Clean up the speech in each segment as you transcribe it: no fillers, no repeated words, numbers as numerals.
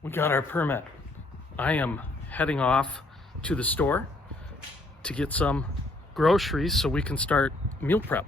We got our permit. I am heading off to the store to get some groceries so we can start meal prep.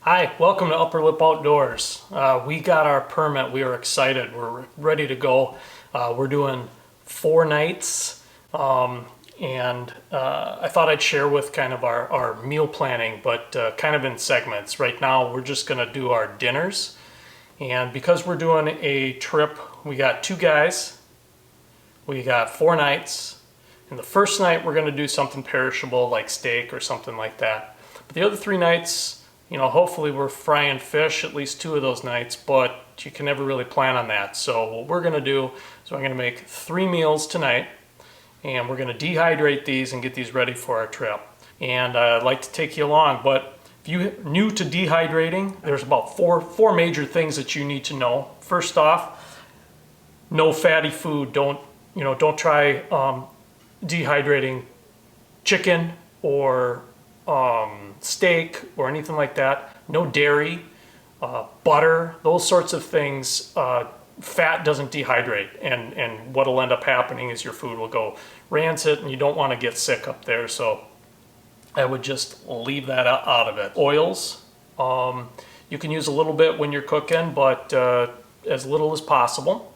Hi, welcome to Upper Lip Outdoors. We got our permit. We are excited. We're ready to go. We're doing 4 nights, and I thought I'd share with kind of our meal planning, but kind of in segments. Right now, we're just going to do our dinners, and because we're doing a trip, we got 2 guys. We got 4 nights, and the first night we're going to do something perishable like steak or something like that. But the other 3 nights, you know, hopefully we're frying fish at least 2 of those nights, but you can never really plan on that. So what we're going to do is I'm going to make 3 meals tonight, and we're going to dehydrate these and get these ready for our trip. And I'd like to take you along, but if you're new to dehydrating, there's about four major things that you need to know. First off, no fatty food. Don't try dehydrating chicken or steak or anything like that. No dairy, butter, those sorts of things. Fat doesn't dehydrate, and what'll end up happening is your food will go rancid, and you don't want to get sick up there. So I would just leave that out of it. Oils, you can use a little bit when you're cooking, but as little as possible.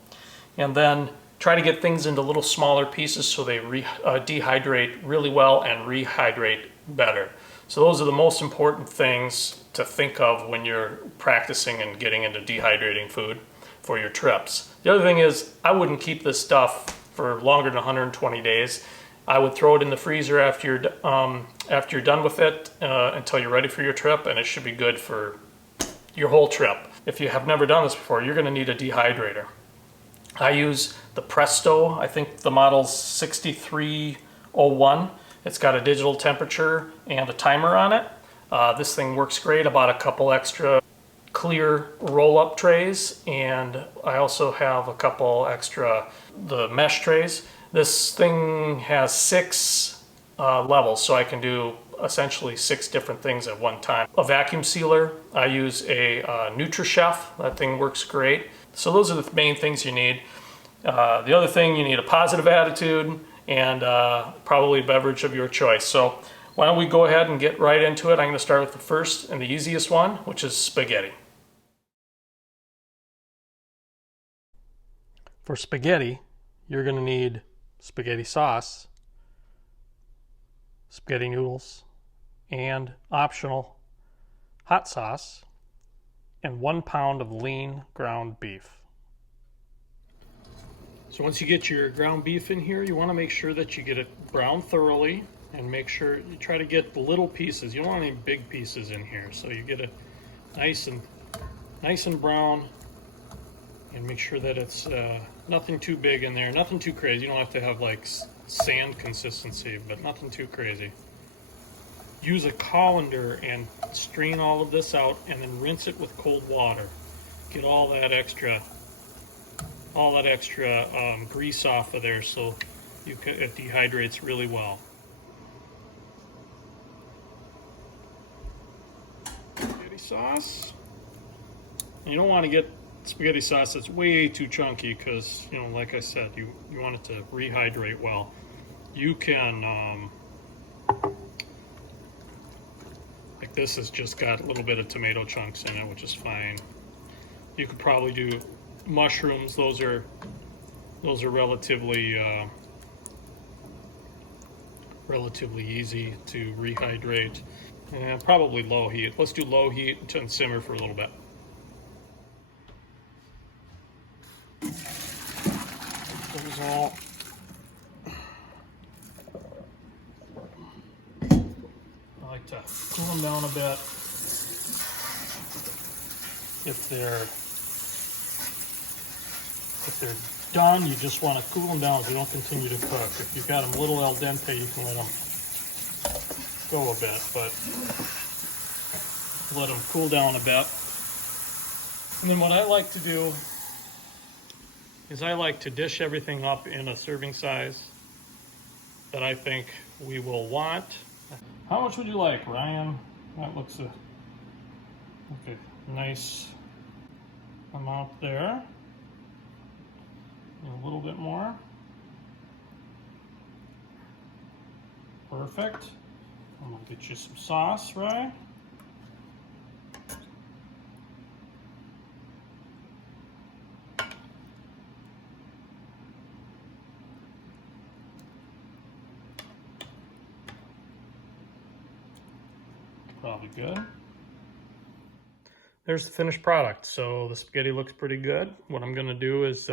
And then try to get things into little smaller pieces so they dehydrate really well and rehydrate better. So those are the most important things to think of when you're practicing and getting into dehydrating food for your trips. The other thing is, I wouldn't keep this stuff for longer than 120 days. I would throw it in the freezer after you're done with it until you're ready for your trip, and it should be good for your whole trip. If you have never done this before, you're going to need a dehydrator. I use the Presto. I think the model's 6301. It's got a digital temperature and a timer on it. This thing works great. I bought a couple extra clear roll-up trays, and I also have a couple extra the mesh trays. This thing has 6 levels, so I can do essentially 6 different things at one time. A vacuum sealer. I use a NutriChef. That thing works great. So those are the main things you need. The other thing, you need a positive attitude and probably a beverage of your choice. So why don't we go ahead and get right into it. I'm going to start with the first and the easiest one, which is spaghetti. For spaghetti, you're going to need spaghetti sauce, spaghetti noodles, and optional hot sauce, and 1 pound of lean ground beef. So once you get your ground beef in here, you want to make sure that you get it browned thoroughly, and make sure you try to get the little pieces. You don't want any big pieces in here, so you get it nice and brown, and make sure that it's nothing too big in there, nothing too crazy. You don't have to have like sand consistency, but nothing too crazy. Use a colander and strain all of this out, and then rinse it with cold water. Get all that extra grease off of there, so it dehydrates really well. Spaghetti sauce. And you don't want to get spaghetti sauce that's way too chunky, because, you know, like I said, you want it to rehydrate well. You can like this has just got a little bit of tomato chunks in it, which is fine. You could probably do mushrooms. Those are relatively easy to rehydrate. And probably low heat. Let's do low heat and simmer for a little bit. Those all. I like to cool them down a bit if they're done, you just want to cool them down so they don't continue to cook. If you've got them a little al dente, you can let them go a bit, but let them cool down a bit. And then what I like to do is I like to dish everything up in a serving size that I think we will want. How much would you like, Ryan? That looks like a nice amount there. And a little bit more. Perfect. I'm gonna get you some sauce, Ryan. Probably good. There's the finished product. So the spaghetti looks pretty good. What I'm gonna do is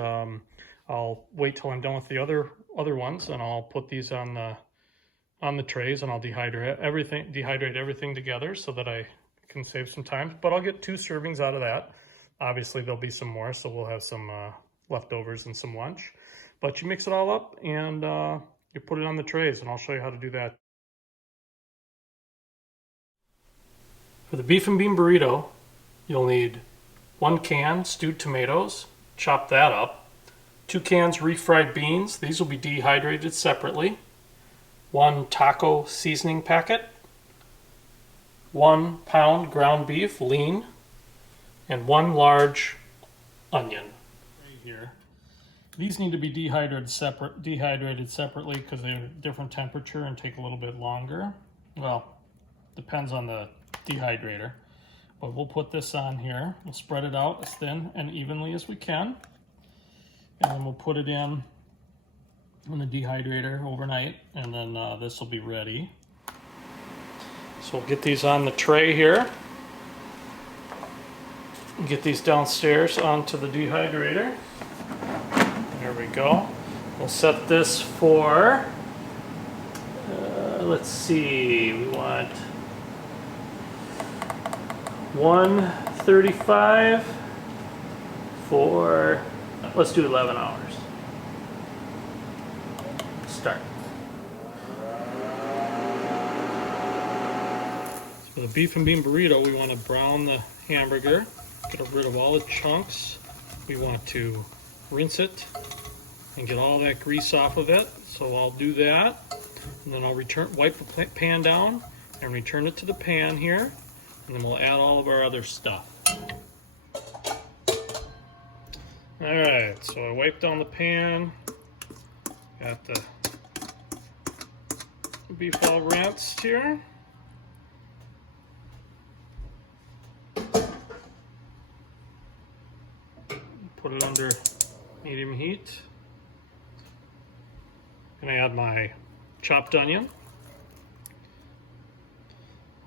I'll wait till I'm done with the other ones, and I'll put these on the trays, and I'll dehydrate everything together so that I can save some time. But I'll get 2 servings out of that. Obviously there'll be some more, so we'll have some leftovers and some lunch. But you mix it all up and you put it on the trays, and I'll show you how to do that. For the beef and bean burrito, you'll need 1 can stewed tomatoes, chop that up, 2 cans refried beans, these will be dehydrated separately, 1 taco seasoning packet, 1 pound ground beef, lean, and 1 large onion. Right here. These need to be dehydrated separately because they're different temperature and take a little bit longer. Well, depends on the dehydrator. But we'll put this on here. We'll spread it out as thin and evenly as we can. And then we'll put it in the dehydrator overnight, and then this will be ready. So we'll get these on the tray here. Get these downstairs onto the dehydrator. There we go. We'll set this for, let's see, we want 135 for, let's do 11 hours. Start. For the beef and bean burrito, we want to brown the hamburger, get rid of all the chunks. We want to rinse it and get all that grease off of it. So I'll do that, and then I'll wipe the pan down and return it to the pan here, and then we'll add all of our other stuff. Alright, so I wiped down the pan, got the beef all rinsed here. Put it under medium heat. And I add my chopped onion,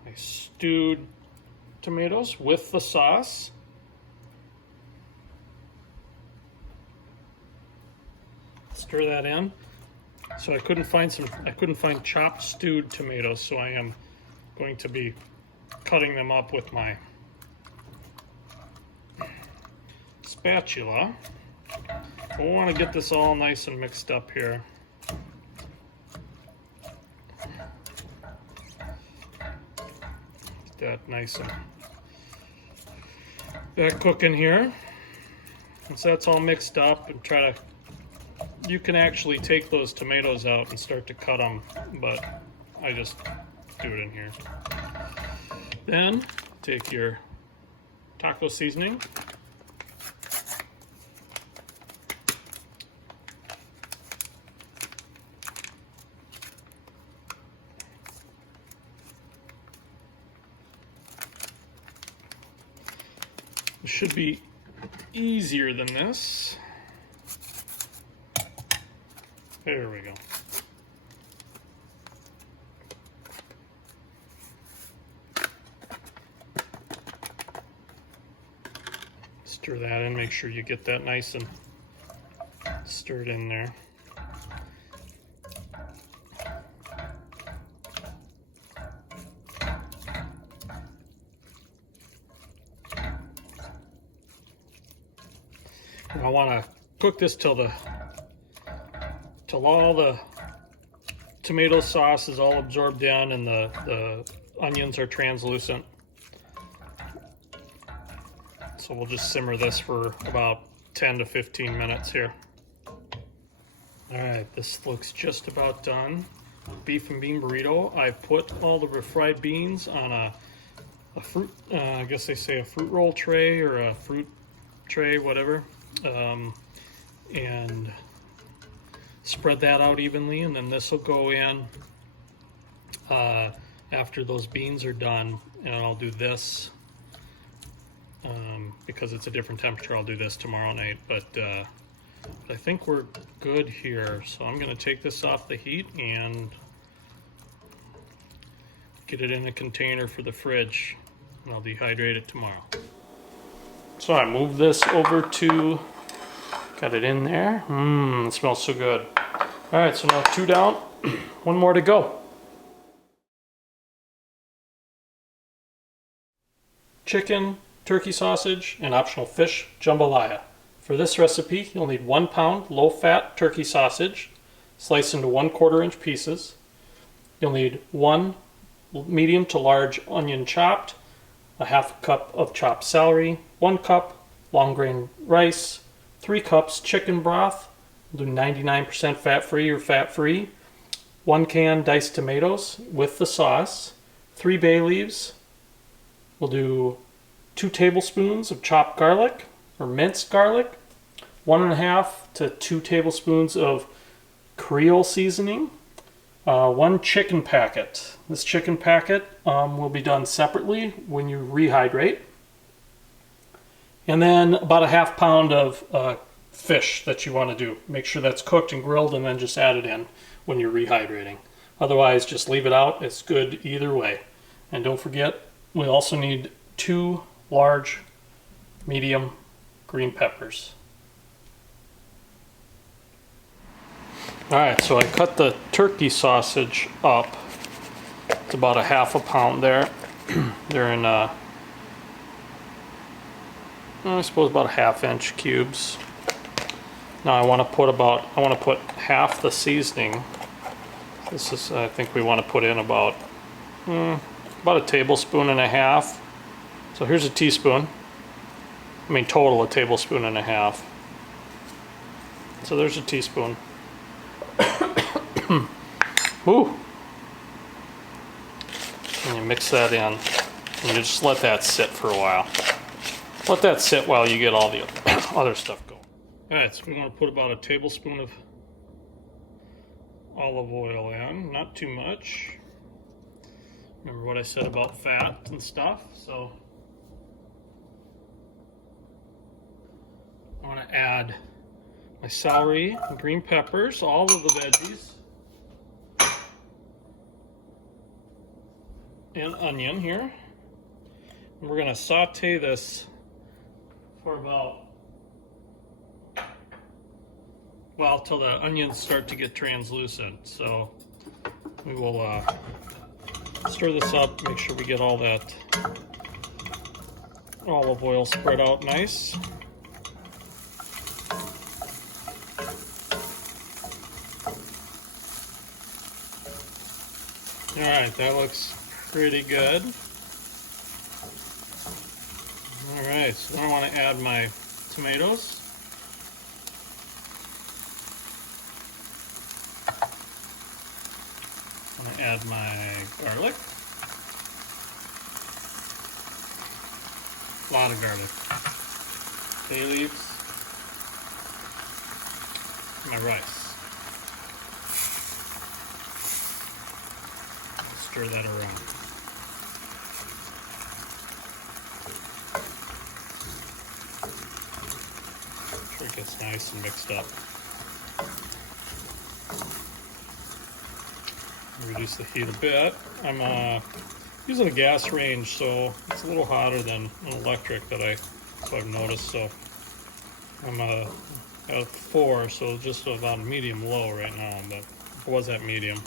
my stewed tomatoes with the sauce. Stir that in. So I couldn't find chopped stewed tomatoes, so I am going to be cutting them up with my spatula. We want to get this all nice and mixed up here. Get that nice and that cooking here. Once that's all mixed up, and try to, you can actually take those tomatoes out and start to cut them, but I just do it in here. Then take your taco seasoning, it should be easier than this. There we go. Stir that in, make sure you get that nice and stirred in there. And I want to cook this till all the tomato sauce is all absorbed in and the onions are translucent. So we'll just simmer this for about 10 to 15 minutes here. All right, this looks just about done. Beef and bean burrito. I put all the refried beans on a fruit, I guess they say a fruit roll tray or a fruit tray, whatever. And spread that out evenly, and then this will go in after those beans are done. And I'll do this because it's a different temperature. I'll do this tomorrow night, but I think we're good here. So I'm going to take this off the heat and get it in a container for the fridge, and I'll dehydrate it tomorrow. So I moved this over to, got it in there. It smells so good. All right, so now 2 down, 1 more to go. Chicken, turkey sausage, and optional fish jambalaya. For this recipe, you'll need 1 pound low-fat turkey sausage, sliced into 1/4 inch pieces. You'll need 1 medium to large onion chopped, a 1/2 cup of chopped celery, 1 cup long grain rice, 3 cups chicken broth. We'll do 99% fat-free or fat-free. 1 can diced tomatoes with the sauce, 3 bay leaves. We'll do 2 tablespoons of chopped garlic or minced garlic, 1.5 to 2 tablespoons of Creole seasoning, 1 chicken packet. This chicken packet will be done separately when you rehydrate. And then about a 1/2 pound of fish that you want to do. Make sure that's cooked and grilled, and then just add it in when you're rehydrating. Otherwise, just leave it out. It's good either way. And don't forget, we also need 2 large medium green peppers. All right, so I cut the turkey sausage up. It's about a 1/2 pound there. They're in, I suppose about 1/2 inch cubes. Now I want to put half the seasoning. This is, I think we want to put in about a tablespoon and a half. So here's a teaspoon. I mean total a tablespoon and a half. So there's a teaspoon. Ooh. And you mix that in, and you just let that sit for a while. Let that sit while you get all the other stuff going. Alright, so we want to put about a tablespoon of olive oil in, not too much. Remember what I said about fat and stuff, so I want to add my celery and green peppers, all of the veggies, and onion here. And we're going to saute this for about, well, till the onions start to get translucent. So we will stir this up, make sure we get all that olive oil spread out nice. All right, that looks pretty good. All right, so then I want to add my tomatoes. I'm going to add my garlic. A lot of garlic. Bay leaves. My rice. Stir that around. Make sure it gets nice and mixed up. Reduce the heat a bit. I'm using a gas range, so it's a little hotter than an electric so I've noticed. So I'm at 4, so just about medium low right now, but it was at medium.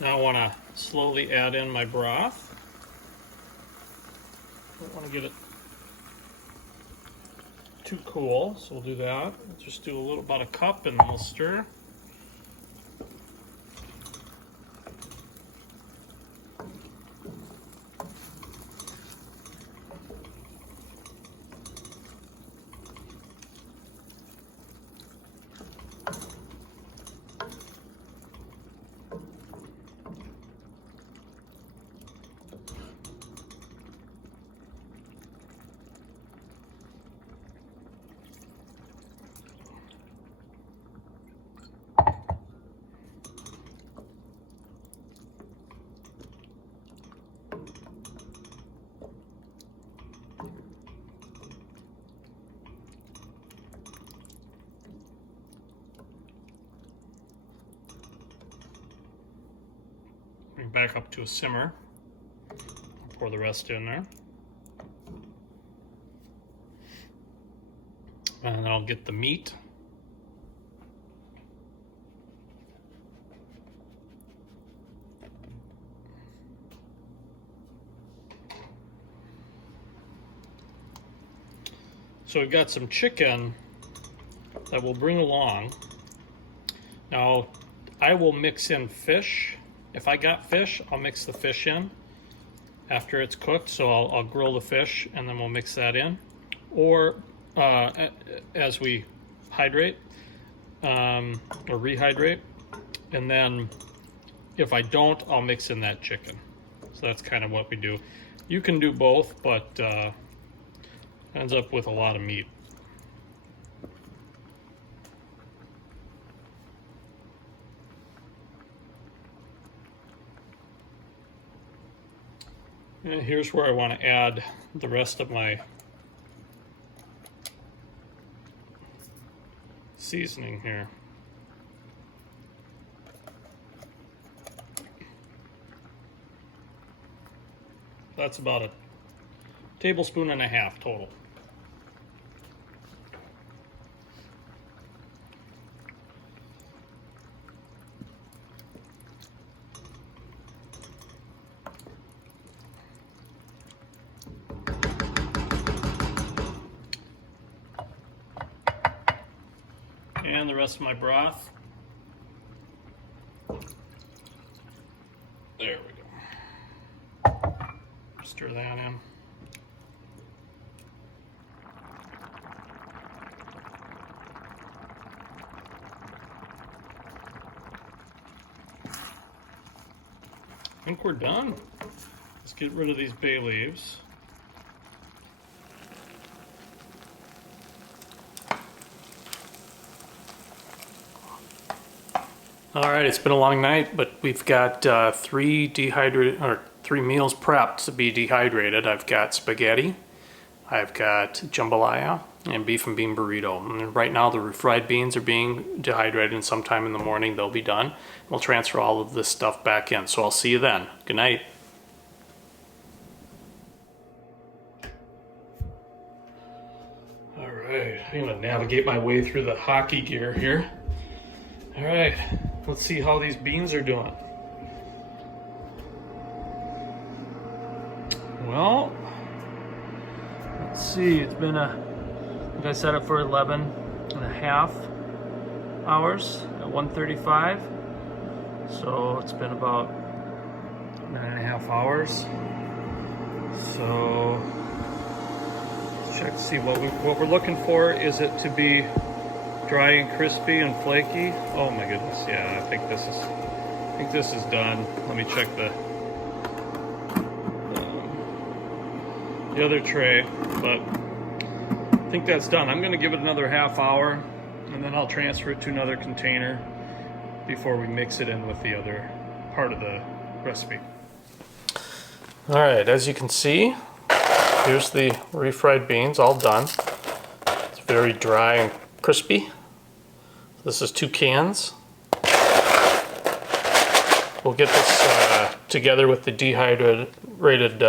Now I want to slowly add in my broth. Don't want to get it too cool, so we'll do that. Just do a little, about a cup, and then we'll stir. Bring back up to a simmer. Pour the rest in there. And then I'll get the meat. So we've got some chicken that we'll bring along. Now, I will mix in fish. If I got fish, I'll mix the fish in after it's cooked. So I'll grill the fish and then we'll mix that in. Or as we hydrate or rehydrate. And then if I don't, I'll mix in that chicken. So that's kind of what we do. You can do both, but ends up with a lot of meat. And here's where I want to add the rest of my seasoning here. That's about a tablespoon and a half total. And the rest of my broth. There we go. Stir that in. I think we're done. Let's get rid of these bay leaves. All right, it's been a long night, but we've got three meals prepped to be dehydrated. I've got spaghetti, I've got jambalaya, and beef and bean burrito. And right now the refried beans are being dehydrated, and sometime in the morning they'll be done. We'll transfer all of this stuff back in. So I'll see you then. Good night. All right, I'm gonna navigate my way through the hockey gear here. All right, let's see how these beans are doing. Well, let's see, it's been I think I set it for 11 and a half hours at 135. So it's been about 9.5 hours. So let's check to see what we're looking for. Is it to be dry and crispy and flaky? Oh my goodness, yeah, I think this is done. Let me check the other tray, but I think that's done. I'm gonna give it another half hour and then I'll transfer it to another container before we mix it in with the other part of the recipe. All right, as you can see, here's the refried beans all done. It's very dry and crispy. This is 2 cans. We'll get this together with the dehydrated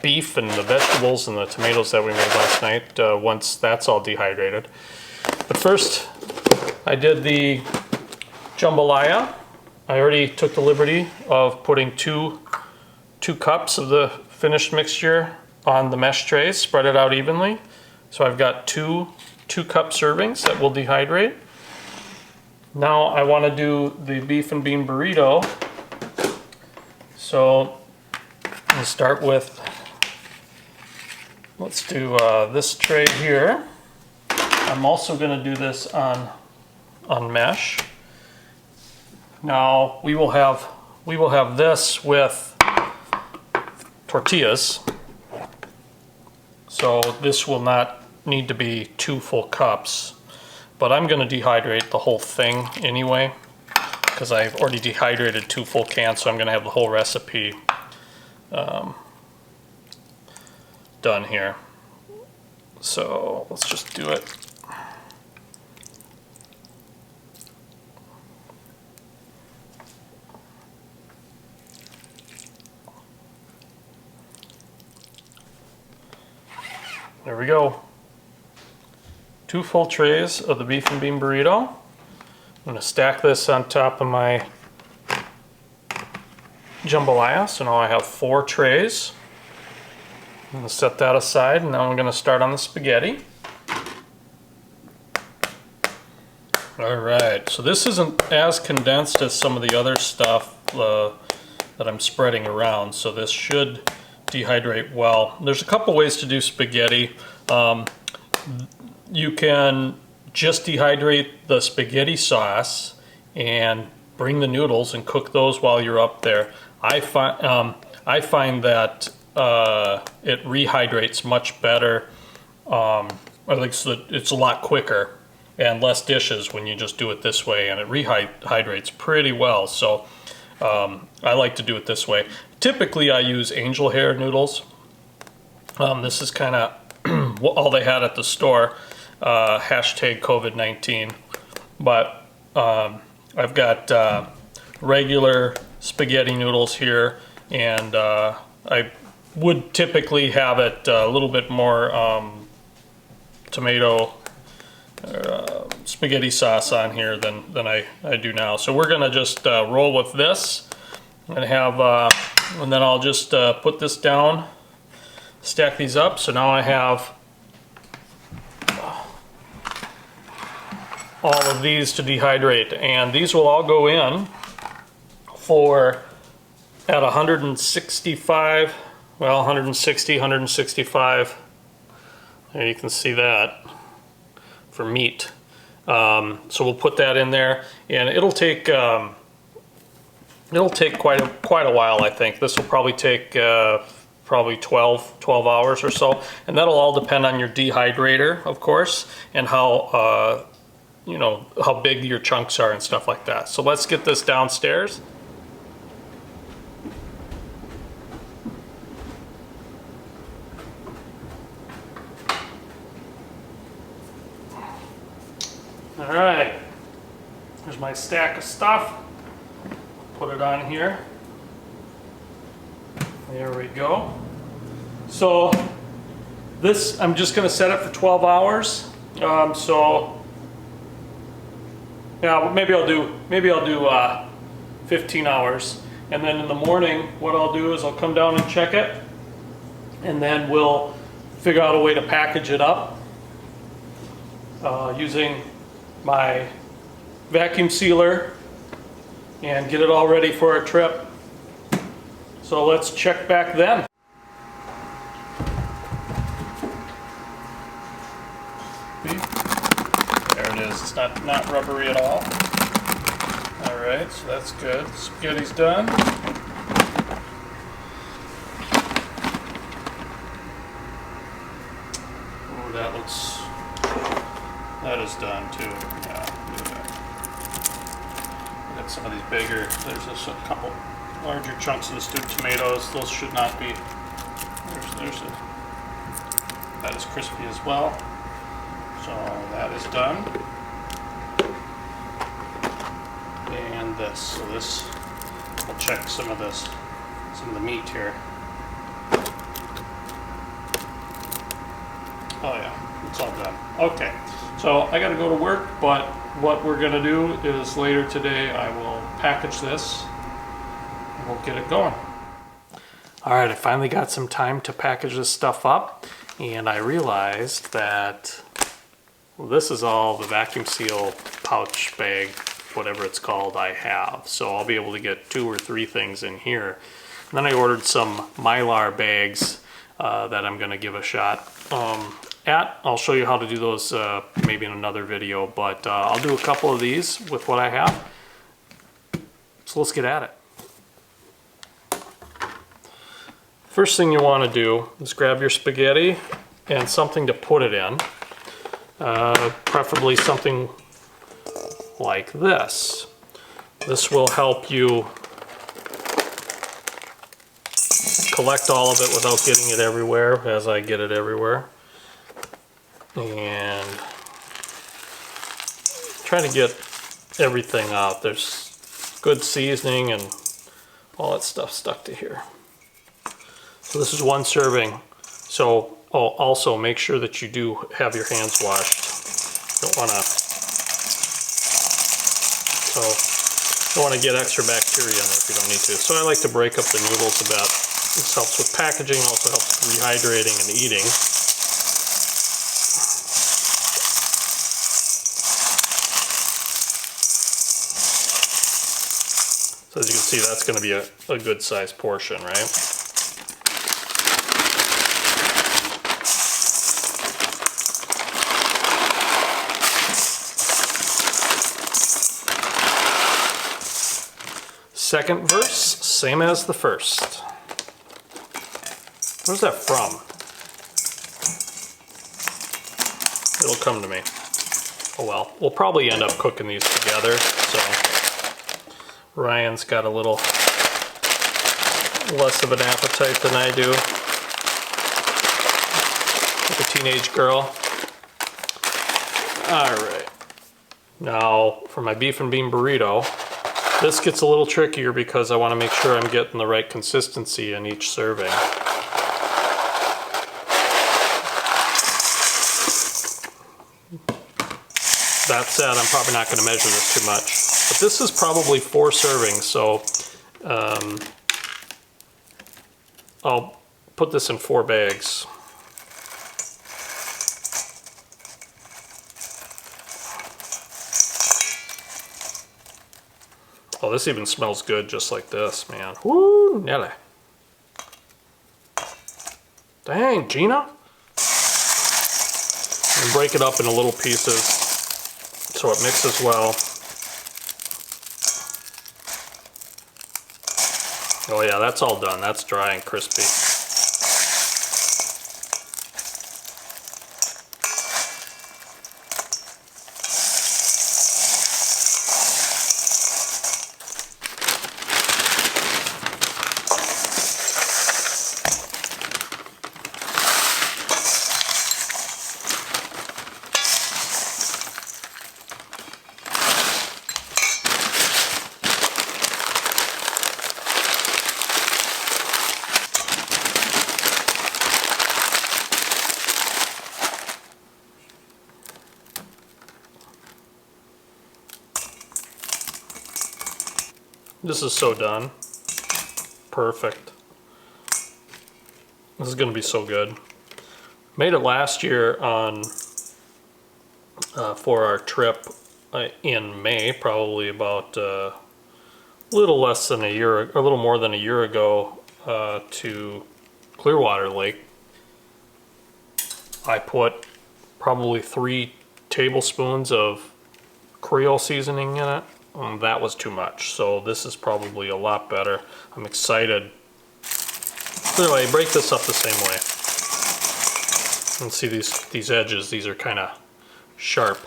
beef and the vegetables and the tomatoes that we made last night once that's all dehydrated. But first, I did the jambalaya. I already took the liberty of putting two cups of the finished mixture on the mesh trays, spread it out evenly. So I've got two cup servings that will dehydrate. Now I want to do the beef and bean burrito. So I'll start with, let's do this tray here. I'm also going to do this on mesh. Now we will have this with tortillas. So this will not need to be 2 full cups, but I'm going to dehydrate the whole thing anyway because I've already dehydrated 2 full cans, so I'm going to have the whole recipe done here. So let's just do it. There we go. 2 full trays of the beef and bean burrito. I'm going to stack this on top of my jambalaya. So now I have 4 trays. I'm going to set that aside, and now I'm going to start on the spaghetti. Alright, so this isn't as condensed as some of the other stuff that I'm spreading around, so this should dehydrate well. There's a couple ways to do spaghetti. You can just dehydrate the spaghetti sauce and bring the noodles and cook those while you're up there. I find that it rehydrates much better. I think it's a lot quicker and less dishes when you just do it this way, and it rehydrates pretty well. So I like to do it this way. Typically I use angel hair noodles. This is kind of all they had at the store, hashtag COVID-19. But I've got regular spaghetti noodles here, and I would typically have it a little bit more tomato spaghetti sauce on here than I do now. So we're gonna just roll with this and have, and then I'll just put this down, stack these up. So now I have all of these to dehydrate, and these will all go in for at 165, well, 160, 165. There you can see that for meat. So we'll put that in there, and it'll take quite a while. I think this will probably take probably 12 hours or so, and that'll all depend on your dehydrator, of course, and how you know, how big your chunks are and stuff like that. So let's get this downstairs. All right, there's my stack of stuff. Put it on here. There we go. So this, I'm just going to set it for 12 hours. So yeah, maybe I'll do 15 hours. And then in the morning, what I'll do is I'll come down and check it, and then we'll figure out a way to package it up using my vacuum sealer and get it all ready for a trip. So let's check back then. There it is. It's not rubbery at all. All right, so that's good. Spaghetti's done. Oh, that is done too. Yeah, look at that. Got some of these bigger. There's just a couple larger chunks of the stewed tomatoes. Those should not be. That is crispy as well. So that is done. And this. So this, we'll check some of the meat here. Oh yeah, it's all done. Okay, so I got to go to work, but what we're gonna do is later today I will package this and we'll get it going. All right, I finally got some time to package this stuff up, and I realized that this is all the vacuum seal pouch bag, whatever it's called, I have. So I'll be able to get 2 or 3 things in here. And then I ordered some Mylar bags that I'm gonna give a shot at. I'll show you how to do those maybe in another video, but I'll do a couple of these with what I have. So let's get at it. First thing you want to do is grab your spaghetti and something to put it in. Preferably something like this. This will help you collect all of it without getting it everywhere, as I get it everywhere. And trying to get everything out. There's good seasoning and all that stuff stuck to here. So this is 1 serving. So also make sure that you do have your hands washed. Don't want to get extra bacteria in there if you don't need to. So I like to break up the noodles a bit. This helps with packaging, also helps with rehydrating and eating. So as you can see, that's going to be a good sized portion, right? Second verse, same as the first. Where's that from? It'll come to me. Oh well, we'll probably end up cooking these together, so Ryan's got a little less of an appetite than I do. Like a teenage girl. Alright. Now, for my beef and bean burrito, this gets a little trickier because I want to make sure I'm getting the right consistency in each serving. That said, I'm probably not going to measure this too much. But this is probably 4 servings, so I'll put this in 4 bags. Oh, this even smells good just like this, man. Woo, Nelly. Dang, Gina. And break it up into little pieces so it mixes well. Oh yeah, that's all done. That's dry and crispy. This is so done. Perfect. This is going to be so good. Made it last year on for our trip in May, probably about a little less than a year, or a little more than a year ago, to Clearwater Lake. I put probably 3 tablespoons of Creole seasoning in it. That was too much, so this is probably a lot better. I'm excited. Anyway, break this up the same way. And see these edges, these are kind of sharp.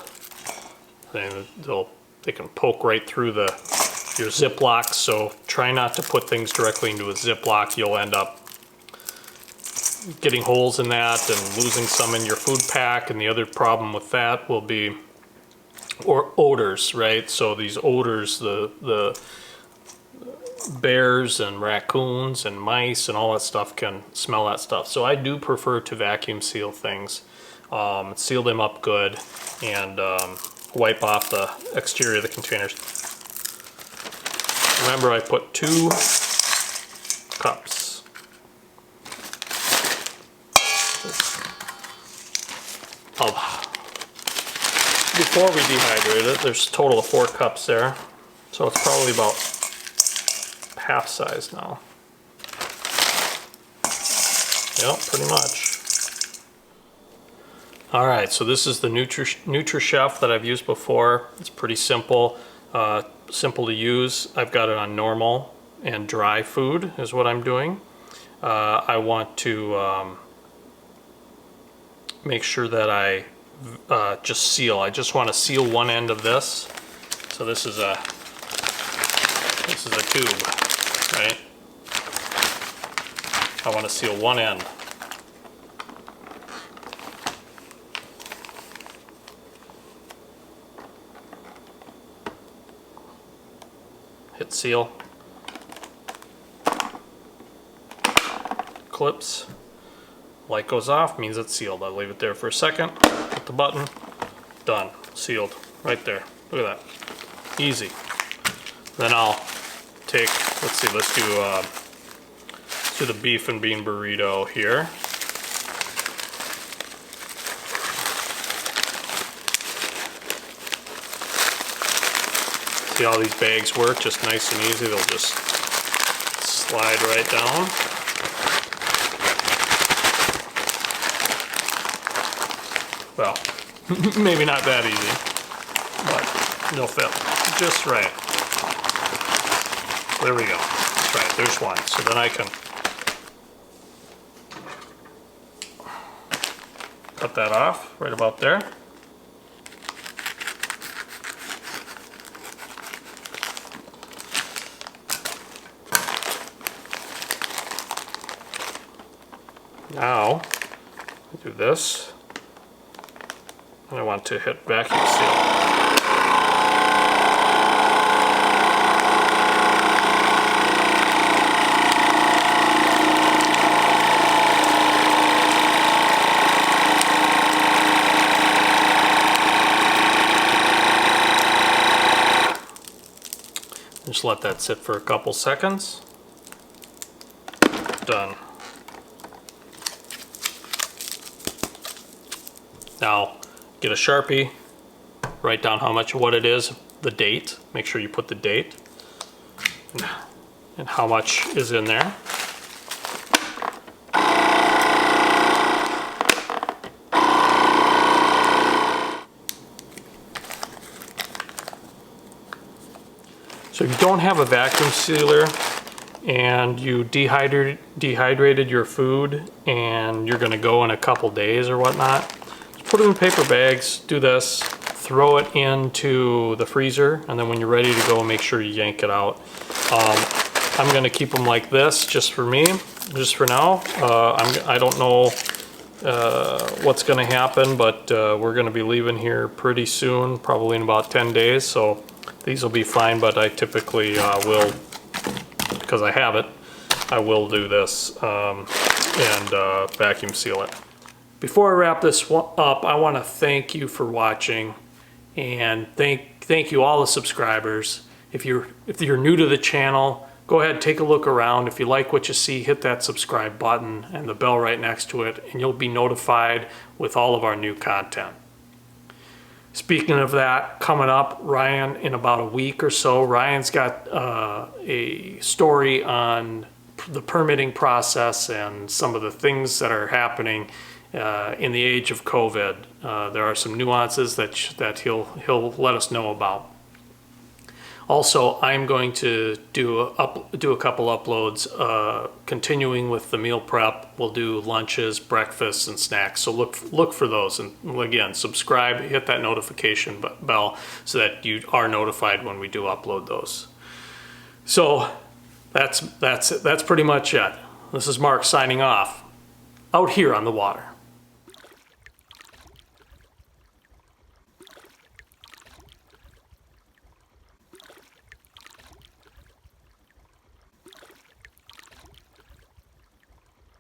They can poke right through your Ziploc, so try not to put things directly into a Ziploc. You'll end up getting holes in that and losing some in your food pack, and the other problem with that will be odors, right? So these odors, the bears and raccoons and mice and all that stuff can smell that stuff. So I do prefer to vacuum seal things, seal them up good, and wipe off the exterior of the containers. Remember, I put 2 cups. Before we dehydrate it, there's a total of 4 cups there. So it's probably about half size now. Yep, pretty much. Alright, so this is the NutriChef that I've used before. It's pretty simple, simple to use. I've got it on normal and dry food is what I'm doing. I want to make sure that I just seal. I just want to seal one end of this. So this is a tube, right? I want to seal one end. Hit seal. Clips. Light goes off, means it's sealed. I'll leave it there for a second. Hit the button. Done. Sealed. Right there. Look at that. Easy. Then I'll take, let's see, let's do the beef and bean burrito here. See how these bags work? Just nice and easy. They'll just slide right down. Well, maybe not that easy, but they'll fit just right. There we go. That's right, there's one. So then I can cut that off right about there. Now, I do this, and I want to hit vacuum seal. Just let that sit for a couple seconds. Done. Now, get a Sharpie, write down how much, what it is, the date, make sure you put the date, and how much is in there. So if you don't have a vacuum sealer and you dehydrated your food and you're gonna go in a couple days or whatnot, put them in paper bags, do this, throw it into the freezer, and then when you're ready to go, make sure you yank it out. I'm gonna keep them like this just for me, just for now. I don't know what's gonna happen, but we're gonna be leaving here pretty soon, probably in about 10 days, so these will be fine, but I typically will, because I have it, I will do this and vacuum seal it. Before I wrap this up, I want to thank you for watching, and thank you all the subscribers. If you're new to the channel, go ahead, take a look around. If you like what you see, hit that subscribe button and the bell right next to it, and you'll be notified with all of our new content. Speaking of that, coming up, Ryan, in about a week or so, Ryan's got a story on the permitting process and some of the things that are happening in the age of COVID. There are some nuances that he'll let us know about. Also, I'm going to do a couple uploads, continuing with the meal prep. We'll do lunches, breakfasts, and snacks. So look for those, and again, subscribe, hit that notification bell so that you are notified when we do upload those. So that's pretty much it. This is Mark signing off, out here on the water.